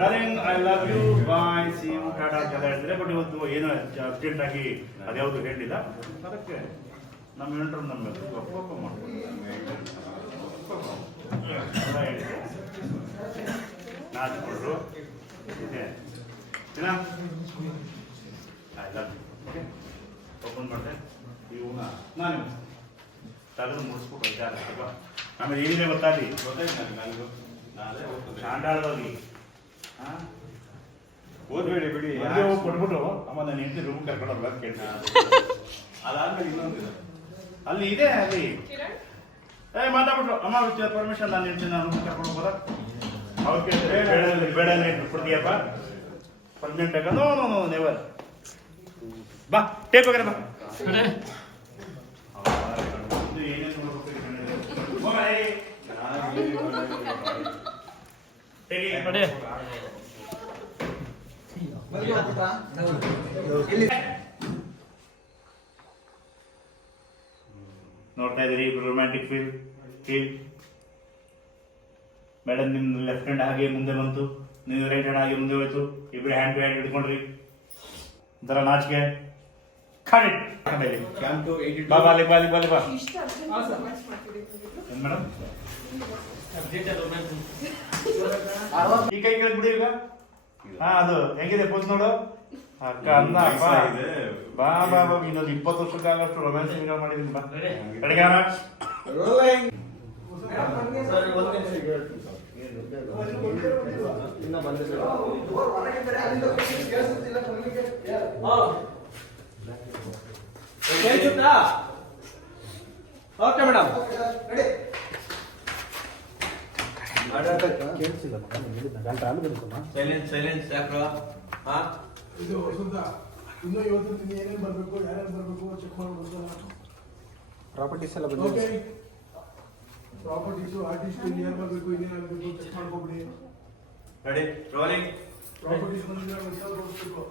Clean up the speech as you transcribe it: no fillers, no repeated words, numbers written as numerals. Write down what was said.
Darling I love you bye see you tata ಅಂತ ಹೇಳ್ತಾರೆ. But ಇವತ್ತು ಏನೋ ಅರ್ಜೆಂಟ್ ಆಗಿ ಅದ್ಯಾವುದು ಹೇಳಿಲ್ಲ. ಅದಕ್ಕೆ ನಮ್ಮ ಹೆಂಡರು ನಮ್ಮ ಕೋಪ ಮಾಡ್ಕೊಂಡು ನಾಚಿಕೊಂಡ್ರು ಇದೆ I love you. Okay open ಮಾಡಿದೆ ಇವನ್ನ ನಾನು ತಲೆದು ಮುಡಿಸ್ಬಿಟ್ಟು ಇದ್ದಾರೆ ಅಲ್ವಾ. ಆಮೇಲೆ ಏನಿದೆ ಗೊತ್ತಾಗಲಿ ಶಾಂಡಾಳವಾಗಿ ಓದ್ಬೇಡಿ ಬಿಡಿ ಹೋಗಿ ಕೊಟ್ಬಿಟ್ಟು ಅಮ್ಮ ನಾನು ಹೆಂಡತಿ ರೂಮ್ ಕರ್ಕೊಂಡು ಹೋಗ್ಬೇಕು ಕೇಳ್ತೀನಿ. ಅದಾದ್ಮೇಲೆ ಇನ್ನೊಂದು ಅಲ್ಲಿ ಇದೆ ಅಲ್ಲಿ ಮಾತಾಡ್ಬಿಟ್ರು ಅಮ್ಮ ವಿತ್ ಪರ್ಮಿಷನ್ ನಾನು ಹೆಂಡತಿ ನಾನು ರೂಮ್ ಕರ್ಕೊಂಡು ಹೋಗೋದ ಅವ್ರು ಕೇಳ್ತಾರೆ ಬೇಡ ಕೊಡ್ತೀಯಪ್ಪ ಪರ್ಮನೆಂಟ್ ಆಗ ನೋ ನೋ ನೋ ನೆವರ್ ಬಾ ಟೇಕ್ ಹೋಗ್ರೆ ಬಾ ನೋಡ್ತಾ ಇದ್ದೀರಿ ರೊಮ್ಯಾಂಟಿಕ್ ಫೀಲ್ ಮೇಡಮ್ ನಿಮ್ ಲೆಫ್ಟ್ ಹ್ಯಾಂಡ್ ಹಾಗೆ ಮುಂದೆ ಬಂತು, ನೀವು ರೈಟ್ ಹ್ಯಾಂಡ್ ಹಾಗೆ ಮುಂದೆ ಹೋಯ್ತು, ಇಬ್ರು ಹ್ಯಾಂಡ್ ಟು ಹ್ಯಾಂಡ್ ಹಿಡ್ಕೊಂಡ್ರಿ ಒಂಥರ ನಾಚಿಕೆ ಬಾ ಬಾಲಿ ಬಾಲಿ ಬಾಲಿ ಬಾ ಏನ್ ಮೇಡಮ್ ಈ ಕೈ ಕೇಳ್ಬಿಡಿ ಈಗ. ಹಾ ಅದು ಹೆಂಗಿದೆ ಪೋಸ್ ನೋಡು ಅಕ್ಕ ಅಂದ ಬಾ ಬಾ ಬಾ ಇನ್ನೊಂದು 20 ವರ್ಷಕ್ಕಾಗಷ್ಟು ರೊಮ್ಯಾನ್ಸ್ ವಿಡಿಯೋ ಮಾಡಿದೀನಿ ಬಾ ಕಡೆಗೆ ಓಕೆ ಮೇಡಮ್ ಸೈಲೆನ್ಸ್ ಯಾಕ್ರ ಇದು ವಸಂತ ಇನ್ನೂ ಇವತ್ತು ಏನೇನು ಬರಬೇಕು ಯಾರ್ಯಾರು ಬರಬೇಕು ಚೆಕ್ ಮಾಡ್ಬೋದು. ಪ್ರಾಪರ್ಟೀಸ್ ಎಲ್ಲ ಓಕೆ ಪ್ರಾಪರ್ಟೀಸು ಆರ್ಟಿಸ್ಟ್ ಯಾರು ಬರಬೇಕು ಇನ್ನೇನು ಆಗಬೇಕು ಚೆಕ್ ಮಾಡ್ಕೊಬಿಡಿ. ರೆಡಿ ರೋಲಿಂಗ್ ಪ್ರಾಪರ್ಟೀಸ್ ಬಂದಿದ್ರೆ ತೋರಿಸ್ಬೇಕು.